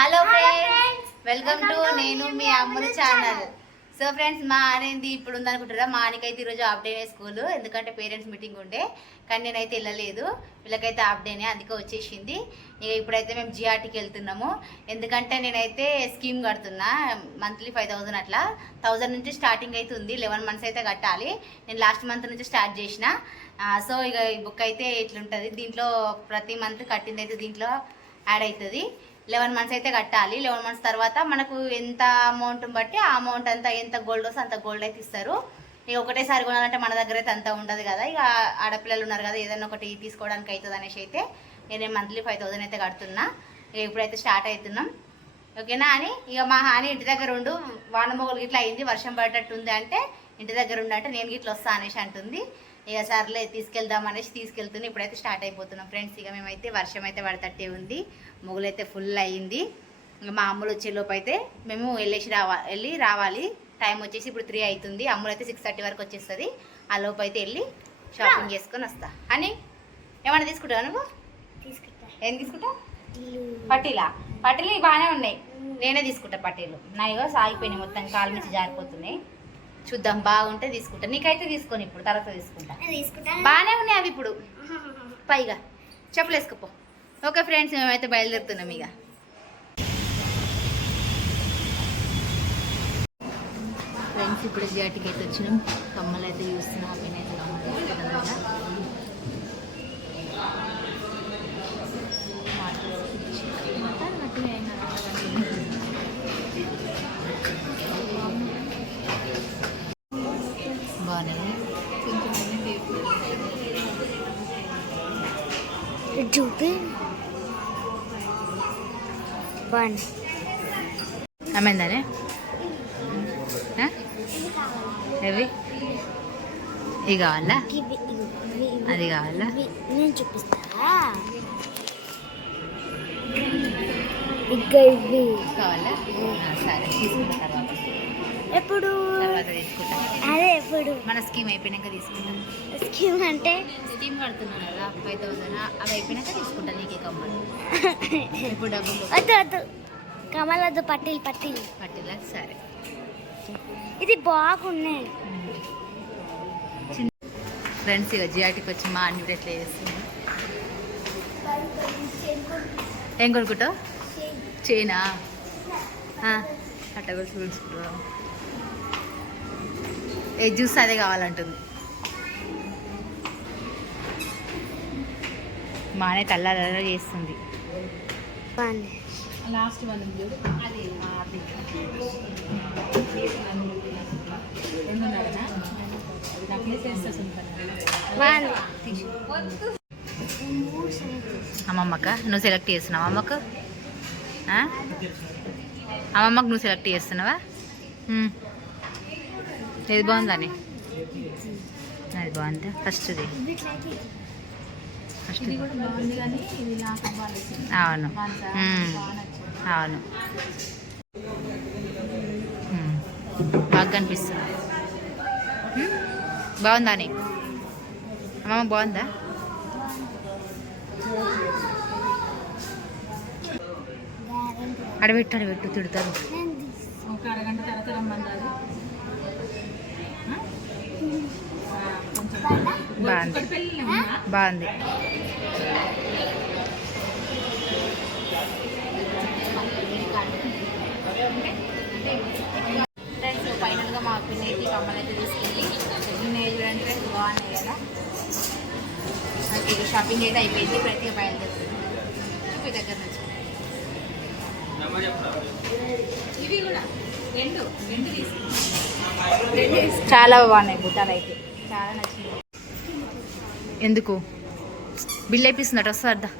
Hello friends, welcome to నేను మీ అమ్ములు channel. So friends, మా అనేది ఇప్పుడు ఉందనుకుంటారా, మా ఆయనకైతే ఈరోజు హాఫ్ డే స్కూల్, ఎందుకంటే పేరెంట్స్ మీటింగ్ ఉండే. కానీ నేనైతే వెళ్ళలేదు, వీళ్ళకైతే హాఫ్ డేనే, అందుకే వచ్చేసింది. ఇక ఇప్పుడైతే మేము జిఆర్టీకి వెళ్తున్నాము. ఎందుకంటే నేనైతే స్కీమ్ కడుతున్నా, మంత్లీ 5000 అట్లా. 1000 నుంచి స్టార్టింగ్ అయితే ఉంది, 11 months అయితే కట్టాలి. నేను లాస్ట్ మంత్ నుంచి స్టార్ట్ చేసిన. సో ఇక ఈ బుక్ అయితే ఇట్లుంటుంది. దీంట్లో ప్రతి మంత్ కట్టింది అయితే దీంట్లో యాడ్ అవుతుంది. 11 months అయితే కట్టాలి. 11 months తర్వాత మనకు ఎంత అమౌంట్ బట్టి ఆ అమౌంట్ అంతా, ఎంత గోల్డ్ వస్తే అంత గోల్డ్ అయితే ఇస్తారు. ఇక ఒకటేసారి కొనాలంటే మన దగ్గర అయితే అంత ఉండదు కదా. ఇక ఆడపిల్లలు ఉన్నారు కదా, ఏదైనా ఒకటి తీసుకోవడానికి అవుతుంది అనేసి అయితే నేను మంత్లీ 5000 అయితే కడుతున్నా. ఇక ఇప్పుడైతే స్టార్ట్ అవుతున్నాం, ఓకేనా అని. ఇక మా హాని ఇంటి దగ్గర ఉండు, వాన మొగలు గిట్లా అయింది, వర్షం పడేటట్టు ఉంది అంటే ఇంటి దగ్గర ఉండంటే నేను గిట్లా వస్తా అనేసి అంటుంది. ఇక సర్లే తీసుకెళ్దాం అనేసి తీసుకెళ్తుంది. ఇప్పుడైతే స్టార్ట్ అయిపోతున్నాం ఫ్రెండ్స్. ఇక మేమైతే వర్షం అయితే పడతట్టే ఉంది, మొగులైతే ఫుల్ అయ్యింది. ఇంకా మా అమ్ములు వచ్చేలోపు అయితే మేము వెళ్ళి రావాలి. టైం వచ్చేసి ఇప్పుడు 3 అవుతుంది. అమ్ములు అయితే 6:30 వరకు వచ్చేస్తుంది. ఆ లోపు అయితే వెళ్ళి షాపింగ్ చేసుకొని వస్తా. అని ఏమన్నా తీసుకుంటావా నువ్వు? ఏం తీసుకుంటావు? పట్టీలు బాగానే ఉన్నాయి, నేనే తీసుకుంటా పట్టీలు. నాయో సాగిపోయినాయి, మొత్తం కాలు మించి జారిపోతున్నాయి. చూద్దాం, బాగుంటే తీసుకుంటా. నీకైతే తీసుకొని ఇప్పుడు తర్వాత తీసుకుంటా. బాగానే ఉన్నాయి అవి ఇప్పుడు, పైగా చెప్పులు వేసుకోపో. ఓకే ఫ్రెండ్స్, మేమైతే బయలుదేరుతున్నాం. ఇక ఫ్రెండ్స్ ఇప్పుడు జిఆర్టీకి అయితే వచ్చినాం. కమ్మలు అయితే చూస్తున్నాం. నేనైతే బాగున్నాయి, చూపి బాగుంది. అమ్మైందానే అవి ఇవి కావాలా, అది కావాలా? నేను చూపిస్తారా? ఇవి కావాలా? సరే, తీసుకున్న తర్వాత ఎప్పుడు తీసుకుంటా. అదే ఎప్పుడు మన స్కీమ్ అయిపోయినాక తీసుకుంటాం. స్కీమ్ అంటే స్కీమ్ కడుతున్నాను కదా 5000, అవి అయిపోయినాక తీసుకుంటా. నీకే కమ్మలు ఇప్పుడు డబ్బులు వద్దు వద్దు, కమల్ వద్దు, పట్టీలు పట్టిలా. సరే, ఇది బాగున్నాయి ఫ్రెండ్స్. ఇక జిఆర్టీకి వచ్చి మా అన్ని ఎట్లా చేస్తుంది. ఏం కొనుక్కుంటావు? చైనా కట్ట కూడా చూసుకుంటావు. ఏ జ్యూస్ అదే కావాలంటుంది. మానే తల్లారా చేస్తుంది. లాస్ట్ వన్ అది అమ్మమ్మక్క నువ్వు సెలెక్ట్ చేస్తున్నావా? అమ్మమ్మకు నువ్వు సెలెక్ట్ చేస్తున్నావా? ఏది బాగుందని? అది బాగుందా? ఫస్ట్ది అవును అవును, బాగా కనిపిస్తుంది. బాగుందా అని అమ్మమ్మ? బాగుందా? అడబెట్టు తిడతారు. ఒక అరగంట తర్వాత రమ్మన్నారు. బాగుంది. ఫ్రెండ్స్, ఫైనల్గా మా పిన్ని అయితే కమ్మలు అయితే తీసుకెళ్ళి చూడండి ఫ్రెండ్స్, బాగున్నాయి కదా. నాకు షాపింగ్ అయితే అయిపోయింది. ప్రతిగా బయలుదేరుతుంది. చూపి దగ్గర నుంచి ఇవి కూడా రెండు చాలా బాగున్నాయి. బుట్టాలు అయితే చాలా నచ్చింది. ఎందుకు బిల్ అయిపిస్తున్నట్టు వస్తా?